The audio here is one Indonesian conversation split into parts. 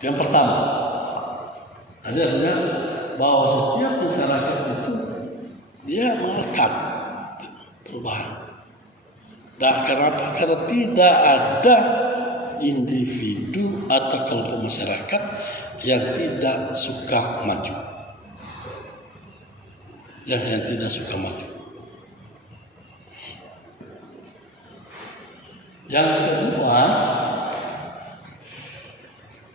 Yang pertama, artinya bahwa setiap masyarakat itu dia melekat perubahan. Dan kenapa? Karena tidak ada individu atau kelompok masyarakat yang tidak suka maju. Yang tidak suka maju. Yang kedua,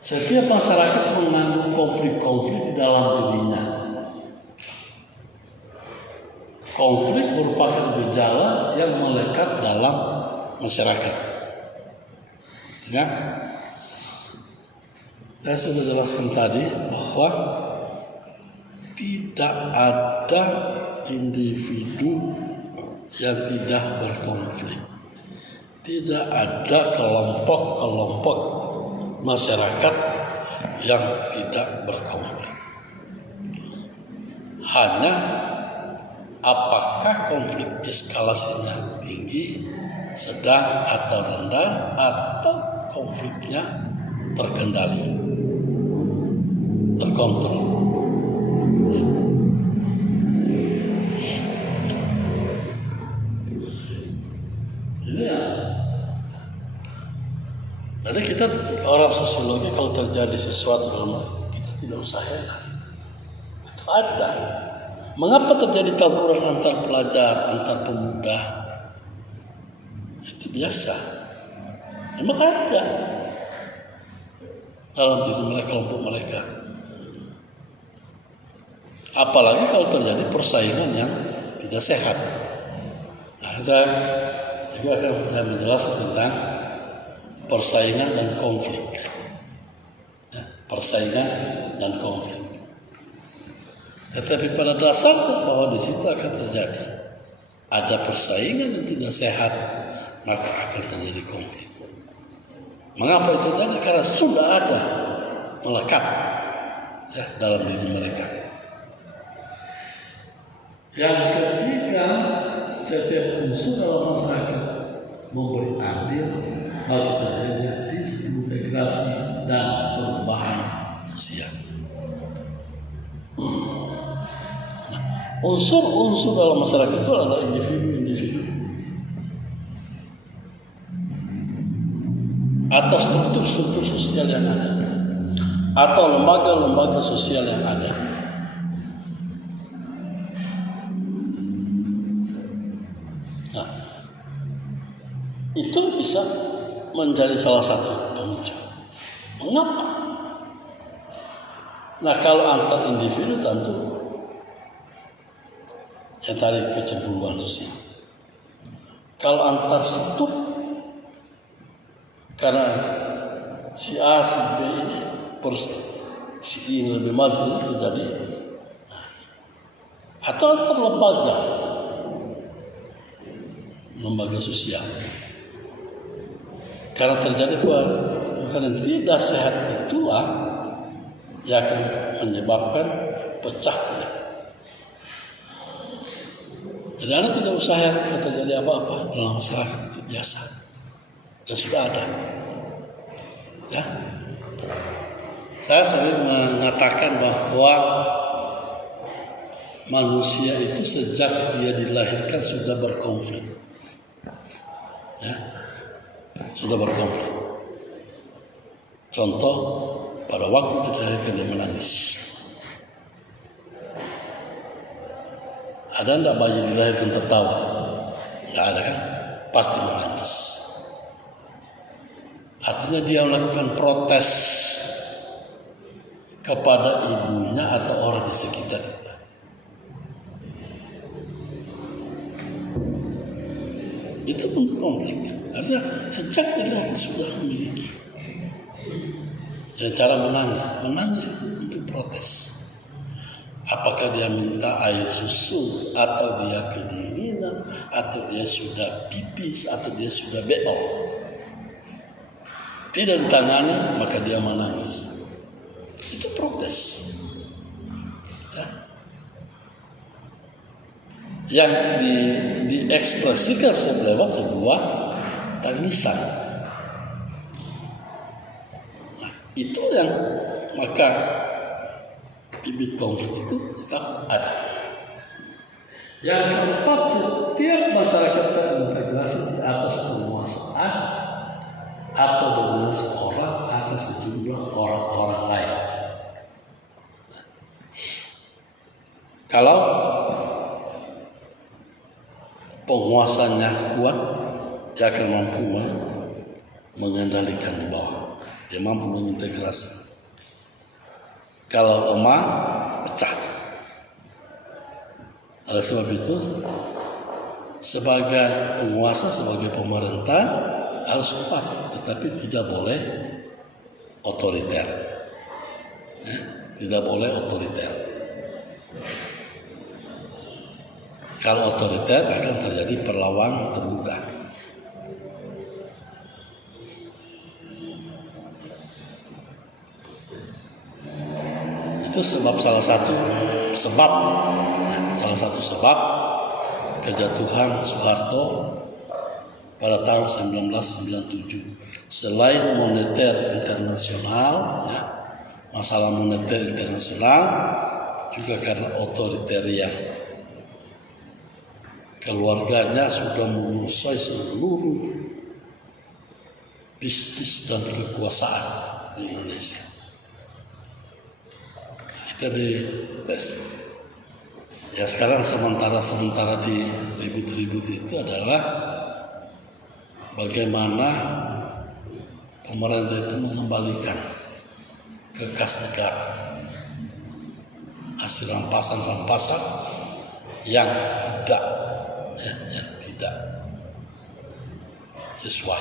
setiap masyarakat mengandung konflik-konflik di dalam dirinya. Konflik merupakan gejala yang melekat dalam masyarakat. Ya, saya sudah jelaskan tadi bahwa tidak ada individu yang tidak berkonflik. Tidak ada kelompok-kelompok masyarakat yang tidak berkonflik. Hanya apakah konflik eskalasinya tinggi, sedang atau rendah, atau konfliknya terkendali, terkontrol. Jadi kita orang sosiologi kalau terjadi sesuatu dalam kita tidak usah heran. Itu ada. Mengapa terjadi tawuran antar pelajar, antar pemuda? Itu biasa. Memang ada dalam diri mereka, kelompok mereka. Apalagi kalau terjadi persaingan yang tidak sehat. Nah, saya juga akan menjelaskan tentang persaingan dan konflik. Ya, persaingan dan konflik. Tetapi pada dasarnya bahwa di situ akan terjadi ada persaingan yang tidak sehat, maka akan terjadi konflik. Mengapa itu terjadi? Karena sudah ada melekat ya, dalam diri mereka. Yang ketiga, setiap unsur dalam masyarakat memberi andil bagi terjadinya disintegrasi dan perubahan sosial. Unsur-unsur dalam masyarakat itu adalah individu-individu atas struktur-struktur sosial yang ada atau lembaga-lembaga sosial yang ada. Nah, itu bisa menjadi salah satu pemicu. Mengapa? Nah, kalau antar individu tentu yang tadi kecemburuan sosial. Kalau antar struktur, karena si A, si B ini, si ini lebih maju terjadi. Atau antar lembaga sosial. Karena terjadi bukan tidak sehat itulah yang akan menyebabkan pecahnya. Jadi Anda tidak usah kalau terjadi apa-apa dalam masyarakat itu biasa dan sudah ada. Ya, saya sering mengatakan bahwa manusia itu sejak dia dilahirkan sudah berkonflik. Ya, sudah berkonflik. Contoh, pada waktu dilahirkan dia menangis. Ada enggak bayi dilahirkan tertawa? Enggak ada kan? Pasti menangis. Artinya dia melakukan protes kepada ibunya atau orang di sekitar kita. Itu bentuk konflik. Artinya sejak dilahirkan sudah memiliki. Dan cara menangis itu untuk protes. Apakah dia minta air susu, atau dia kedinginan, atau dia sudah pipis, atau dia sudah beok. Tidak ditangani, maka dia menangis. Itu protes. Ya. Yang diekspresikan lewat sebuah tangisan. Nah, Itu yang maka bibit konflik itu tetap ada. Yang keempat, setiap masyarakat terintegrasi di atas penguasaan atau dominasi orang atas sejumlah orang-orang lain. Kalau penguasanya kuat, dia akan mampu mengendalikan di bawah. Dia mampu mengintegrasi. Kalau lemah, pecah. Oleh sebab itu, sebagai penguasa, sebagai pemerintah harus kuat, tetapi tidak boleh otoriter. Tidak boleh otoriter. Kalau otoriter akan terjadi perlawanan terbuka. Itu salah satu sebab kejatuhan Soeharto pada tahun 1997. Selain moneter internasional, masalah moneter internasional, juga karena otoritarian. Keluarganya sudah menguasai seluruh bisnis dan kekuasaan di Indonesia. Itu di tes. Ya sekarang sementara di ribut-ribut itu adalah bagaimana pemerintah itu mengembalikan ke kas negara hasil rampasan yang tidak sesuai.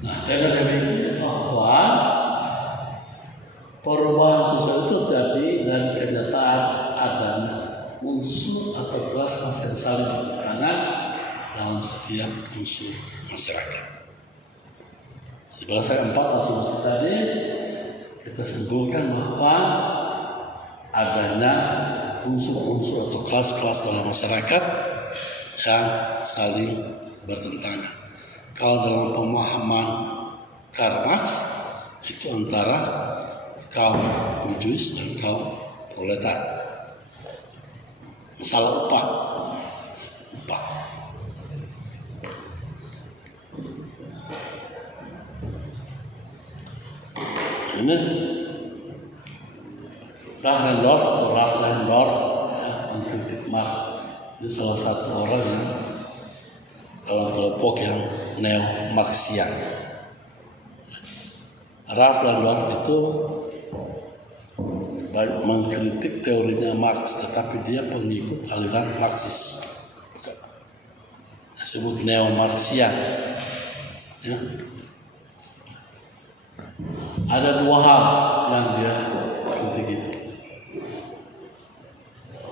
Nah, dengan demikian bahwa perubahan sosial itu terjadi dari kenyataan adanya unsur atau kelas yang saling bertentangan dalam setiap unsur masyarakat. Berdasarkan 4 asumsi tadi, kita simpulkan bahwa adanya unsur-unsur atau kelas-kelas dalam masyarakat yang saling bertentangan. Kalau dalam pemahaman Karl Marx itu antara kaum burjuis dan kaum proletar. Masalah upah. Ini Ralph Dahrendorf mengkritik Marx. Itu salah satu orang yang dalam kelompok yang neo-Marxian. Ralph Dahrendorf itu mengkritik teorinya Marx, tetapi dia pengikut aliran Marxis, disebut neo-Marxian. Ya. Ada 2 hal yang dia kritik itu.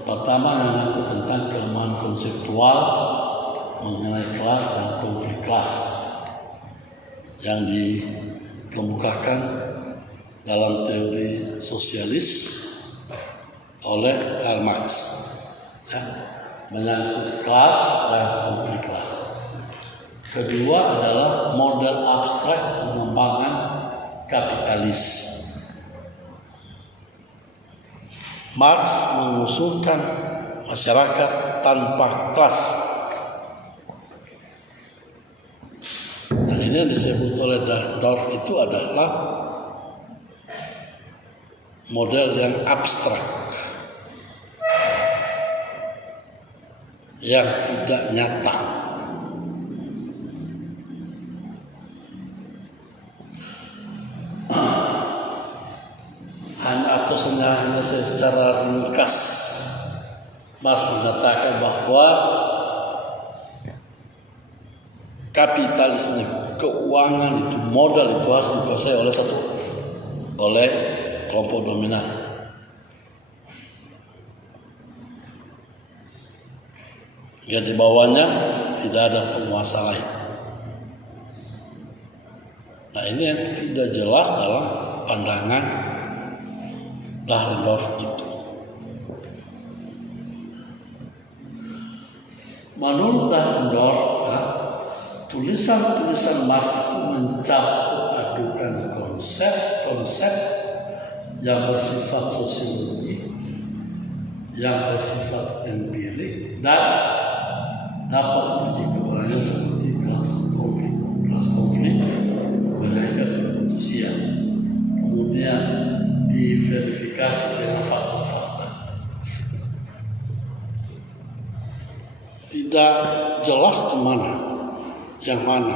Pertama, mengaku tentang kelemahan konseptual mengenai kelas dan konflik kelas yang dikemukakan dalam teori sosialis oleh Karl Marx, menyangkut kelas dan konflik kelas. Kedua adalah model abstrak pengembangan kapitalis. Marx mengusulkan masyarakat tanpa kelas. Dan ini yang disebut oleh Dahrendorf itu adalah model yang abstrak, yang tidak nyata. Hanya secara ringkas Marx mengatakan bahwa kapitalisme, keuangan itu, modal itu harus dikuasai oleh kelompok dominan. Yang di bawahnya tidak ada penguasa lain. Nah, ini yang tidak jelas dalam pandangan Dahrendorf itu. Menurut Dahrendorf, tulisan-tulisan Marx itu mencampur adukan konsep-konsep yang bersifat sosiologi, yang bersifat empirik, dan dapat diuji kebenarannya seperti kelas konflik berdasarkan sosial. Kemudian diverifikasi dengan fakta-fakta. Tidak jelas di mana yang mana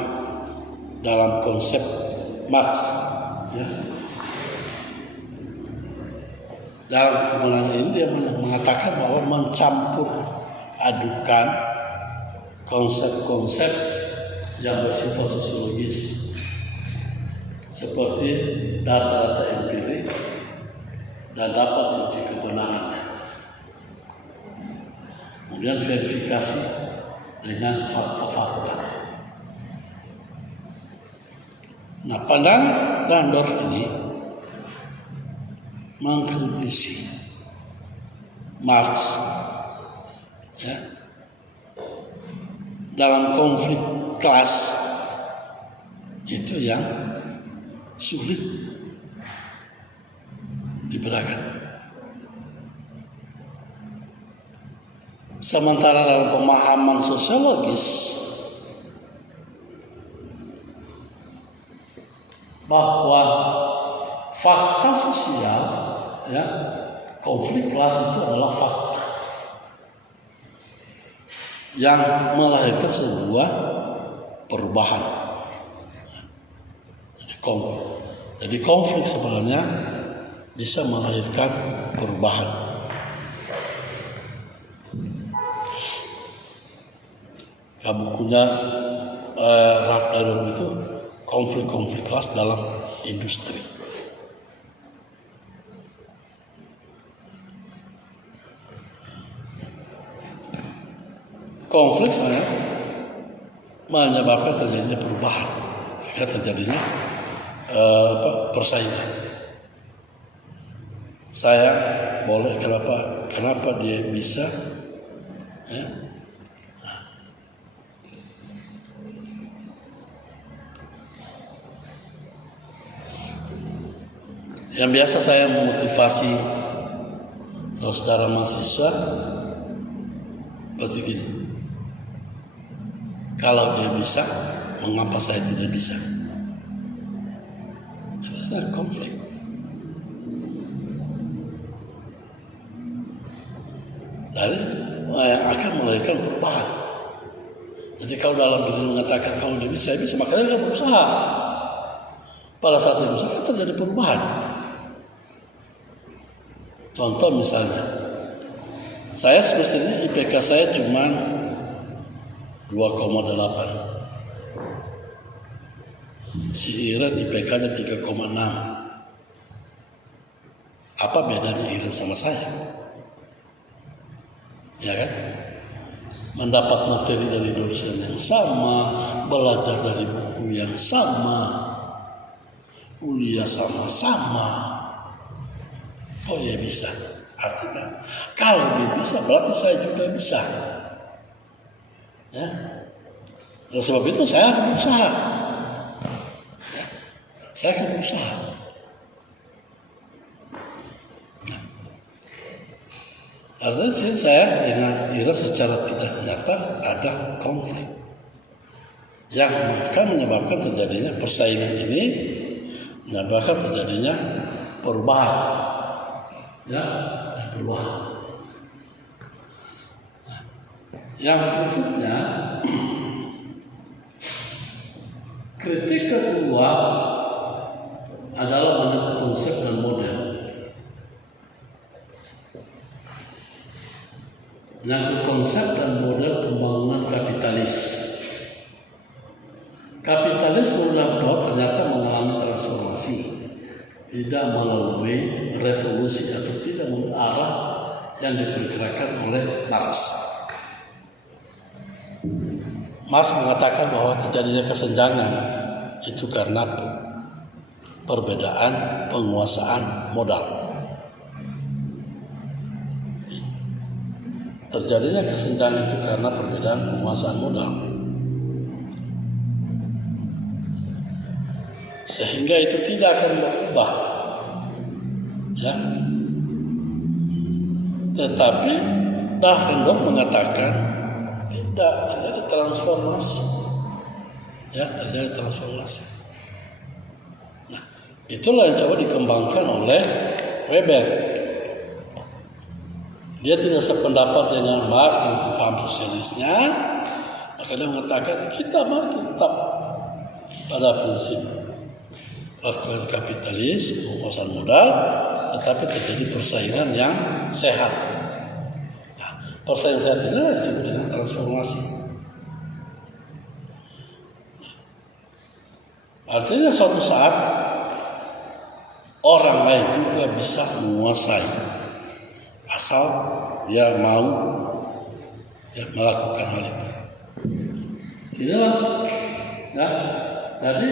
dalam konsep Marx, ya. Dalam kebenaran ini dia mengatakan bahwa mencampur adukan konsep-konsep yang bersifat sosiologis seperti data-data empirik dan dapat diuji kebenarannya. Kemudian verifikasi dengan fakta-fakta. Nah, pandangan Landorf ini mengkritisi Marx, ya, dalam konflik kelas itu yang sulit dibedakan. Sementara dalam pemahaman sosiologis bahwa fakta sosial, ya, konflik kelas itu adalah fakta yang melahirkan sebuah perubahan. Jadi konflik sebenarnya bisa melahirkan perubahan. Bukunya Ralph Nader itu konflik kelas dalam industri. Konflik saya menyebabkan terjadinya perubahan, terjadinya persaingan. Saya boleh kenapa dia bisa, ya? Yang biasa saya memotivasi saudara mahasiswa seperti gini. Kalau dia bisa, mengapa saya tidak bisa? Itu adalah konflik. Dari yang akan melahirkan perubahan. Jadi kalau dalam diri mengatakan kalau dia bisa, makanya dia berusaha. Pada saat dia berusaha kan terjadi perubahan. Contoh misalnya, saya semestinya IPK saya cuma 2,8. Si Iren IPK-nya 3,6. Apa bedanya Iren sama saya? Ya kan? Mendapat materi dari dosen yang sama, belajar dari buku yang sama, kuliah sama-sama. Oh, dia bisa. Artinya kalau dia bisa, berarti saya juga bisa. Ya. Oleh sebab itu saya akan berusaha. Ya. Saya akan berusaha. Nah. Artinya saya dengan Ira secara tidak nyata ada konflik yang akan menyebabkan terjadinya persaingan ini, menyebabkan terjadinya perubahan. Ya, perubahan. Nah, yang berikutnya, kritik kedua adalah mengenai konsep dan model. Menyangkut konsep dan model pembangunan kapitalis. Kapitalisme ternyata mengalami transformasi. Tidak melalui revolusi atau tidak melalui arah yang diperkirakan oleh Marx. Marx mengatakan bahwa terjadinya kesenjangan itu karena perbedaan penguasaan modal. Terjadinya kesenjangan itu karena perbedaan penguasaan modal. sehingga itu tidak akan berubah, ya. Tetapi Dahrendorf mengatakan tidak terjadi transformasi, ya, terjadi transformasi. Nah, itulah yang coba dikembangkan oleh Weber. Dia tidak sependapat dengan Marx dan paham sosialisnya, maka dia mengatakan kita makin tetap pada prinsip lakukan kapitalis, penguasaan modal, tetapi terjadi persaingan yang sehat. Nah, persaingan sehat ini disebut dengan transformasi. Artinya suatu saat orang lain juga bisa menguasai, asal dia mau, ya, melakukan hal itu. Inilah, ya, jadi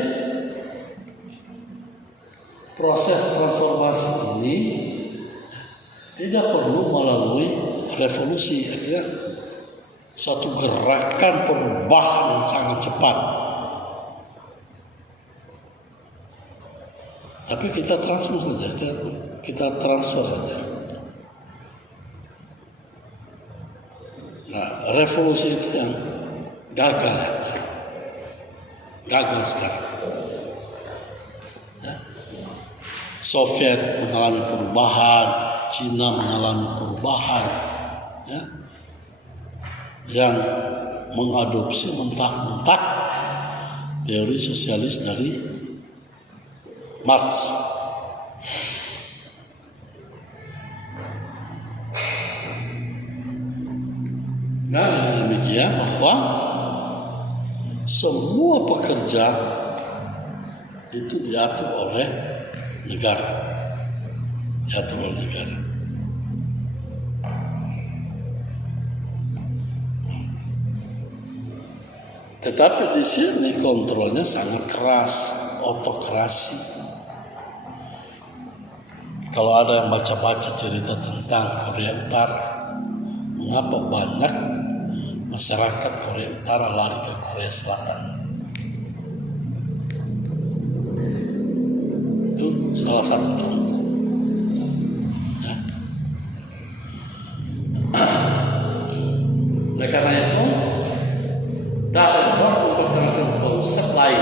proses transformasi ini tidak perlu melalui revolusi, artinya suatu gerakan perubahan yang sangat cepat. Tapi kita transfer saja, kita transfer saja. Nah, revolusi itu yang gagal, ya. Gagal sekarang. Ya. Soviet mengalami perubahan, Cina mengalami perubahan, ya, yang mengadopsi mentah-mentah teori sosialis dari Marx. Nah, dengan demikian bahwa semua pekerja itu diatur oleh negara, Tetapi di sini kontrolnya sangat keras, otokrasi. Kalau ada yang baca-baca cerita tentang Korea Utara, mengapa banyak masyarakat Korea Utara lari ke Korea Selatan? Itu salah satu contoh. Ya. Oleh karena itu, Dahrendorf memperkenalkan konsep lain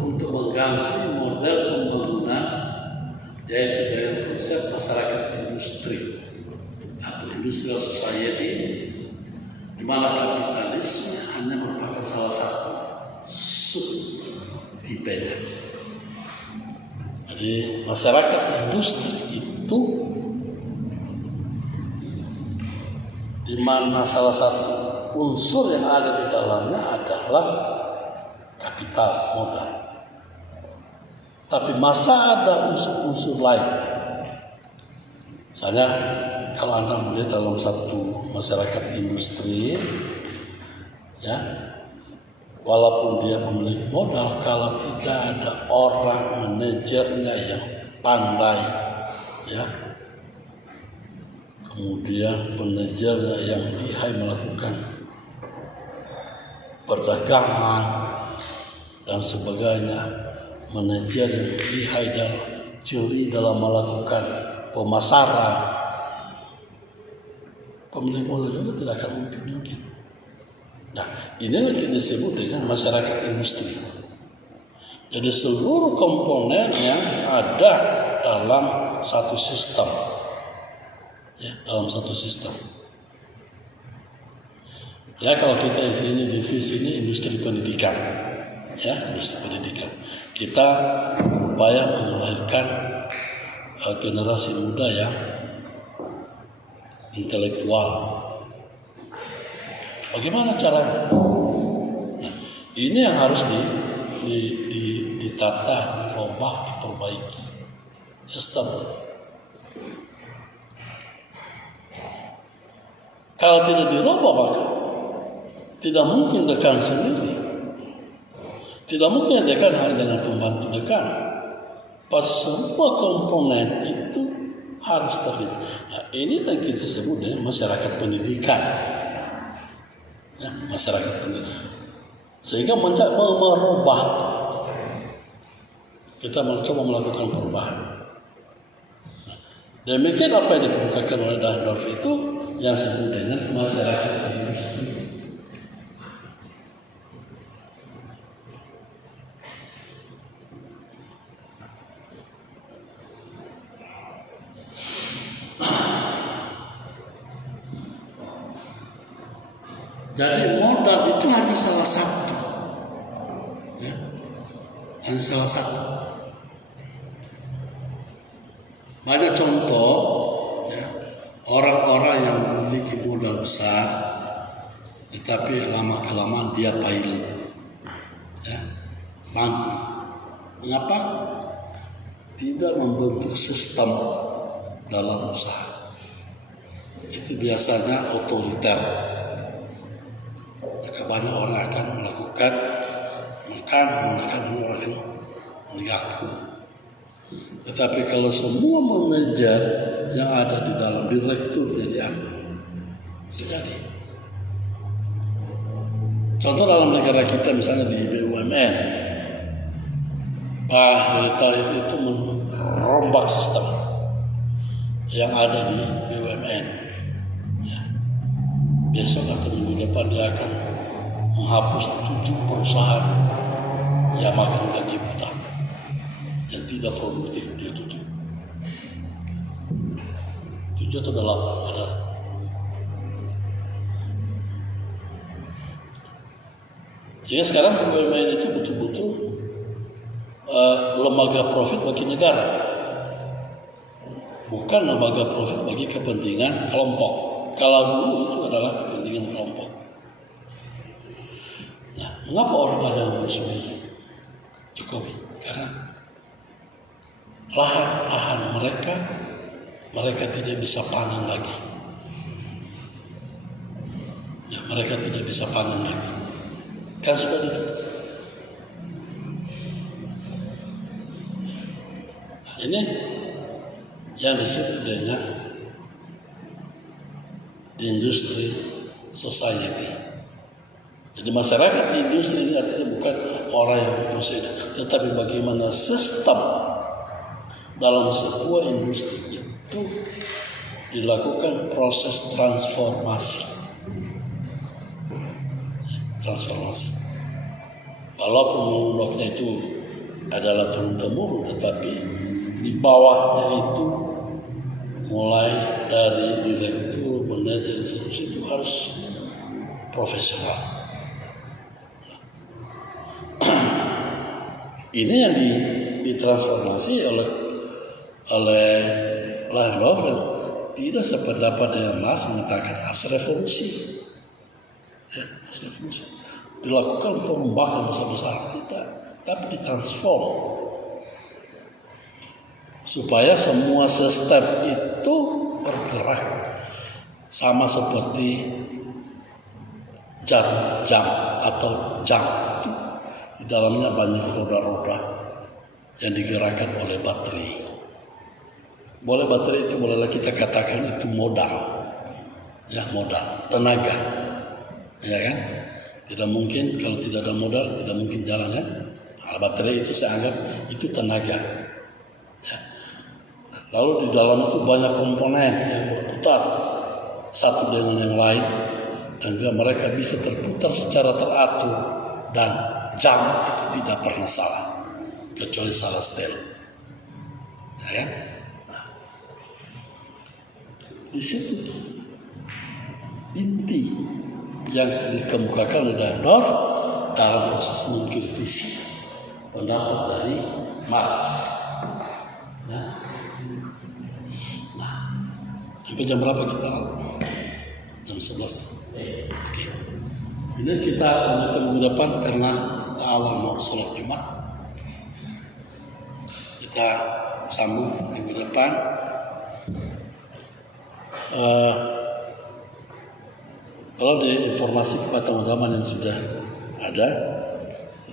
untuk mengganti model pembangunan, yaitu dengan konsep masyarakat industri atau industrial society, di mana kapitalisme hanya merupakan salah satu subtipenya. Jadi masyarakat industri itu di mana salah satu unsur yang ada di dalamnya adalah kapital modal. Tapi masa ada unsur-unsur lain. Misalnya kalau Anda melihat dalam satu masyarakat industri, ya, walaupun dia pemilik modal, kalau tidak ada orang manajernya yang pandai, ya, kemudian manajernya yang lihai melakukan perdagangan dan sebagainya, manajer yang lihai dan jeli dalam melakukan pemasaran, pemilik modal itu tidak akan mungkin. Nah, ini lagi disebut dengan masyarakat industri. Jadi seluruh komponen yang ada dalam satu sistem, ya, dalam satu sistem. Ya, kalau kita di sini divisi ini industri pendidikan, ya, industri pendidikan. Kita berupaya melahirkan generasi muda yang intelektual. Bagaimana caranya? Nah, ini yang harus ditata, dirubah, diperbaiki sistem. Kalau tidak dirubah, maka tidak mungkin dekan sendiri. Tidak mungkin dekan hanya dengan pembantu dekan. Pasti semua komponen itu harus terlibat. Nah, ini lagi disebut dengan masyarakat pendidikan. Ya, masyarakat pendidikan. Sehingga merubah kita mencoba melakukan perubahan. Demikian apa yang dikemukakan oleh Dahrendorf itu yang disebut dengan masyarakat industri. Jadi modal itu hanya salah satu, ya, hanya salah satu. Banyak contoh, ya, orang-orang yang memiliki modal besar, tetapi lama kelamaan dia pilot, ya, bangkrut. Mengapa? Tidak membentuk sistem dalam usaha. Itu biasanya otoriter. Maka banyak orang akan melakukan orang akan meninggalkan. Tetapi kalau semua manajer yang ada di dalam direktur jadi apa? Sejadi. Contoh dalam negara kita misalnya di BUMN, Pak Heri Tahir itu merombak sistem yang ada di BUMN. Ya. Besok atau minggu depan dia akan menghapus 7 perusahaan yang makan gaji buta, yang tidak produktif, dia tutup. 7 atau 8 ada. Jadi sekarang BUMN itu betul-betul lembaga profit bagi negara, bukan lembaga profit bagi kepentingan kelompok. Kalau dulu itu adalah kepentingan kelompok. Nah, mengapa orang banyak memusuhi Jokowi? Karena lahan mereka tidak bisa panen lagi. Ya, mereka tidak bisa panen lagi. Kan seperti itu. Nah, ini yang disebut dengan industri society. Jadi masyarakat industri ini artinya bukan orang yang menguasai, tetapi bagaimana sistem dalam sebuah industri itu dilakukan proses transformasi. Walaupun menurutnya itu adalah turun-temurun, tetapi di bawahnya itu mulai dari direktur, manajer, institusi itu harus profesional. Ini yang ditransformasi oleh Dahrendorf yang tidak sependapat dengan Mas mengatakan harus revolusi. Ya, harus revolusi. Dilakukan perombakan besar-besar, tidak, tapi ditransform supaya semua sistem itu bergerak sama seperti jam atau jam itu. Di dalamnya banyak roda-roda yang digerakkan oleh baterai. Boleh baterai itu bolehlah kita katakan itu modal, ya modal, tenaga, ya kan? Tidak mungkin kalau tidak ada modal tidak mungkin jalan kan? Nah, baterai itu saya anggap itu tenaga. Ya. Lalu di dalam itu banyak komponen yang berputar satu dengan yang lain, dan juga mereka bisa terputar secara teratur dan jam itu tidak pernah salah kecuali salah setel, ya kan? Nah, di situ inti yang dikemukakan oleh Dahrendorf dalam proses mengkritisi pendapat dari Marx. Nah, sampai jam berapa kita? Jam 11. Oke. Ini kita lanjutkan minggu depan karena awal mau sholat Jumat. Kita sambung minggu depan. Kalau diinformasi kepada teman-teman yang sudah ada,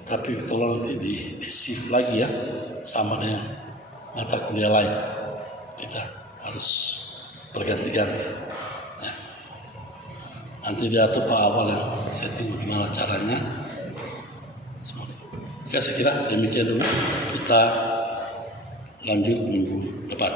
tapi tolong nanti di shift lagi ya, sama dengan mata kuliah lain. Kita harus berganti-ganti. Nanti diatur Pak Awal yang setting gimana caranya. Semoga. Ya saya kira demikian dulu, kita lanjut minggu depan.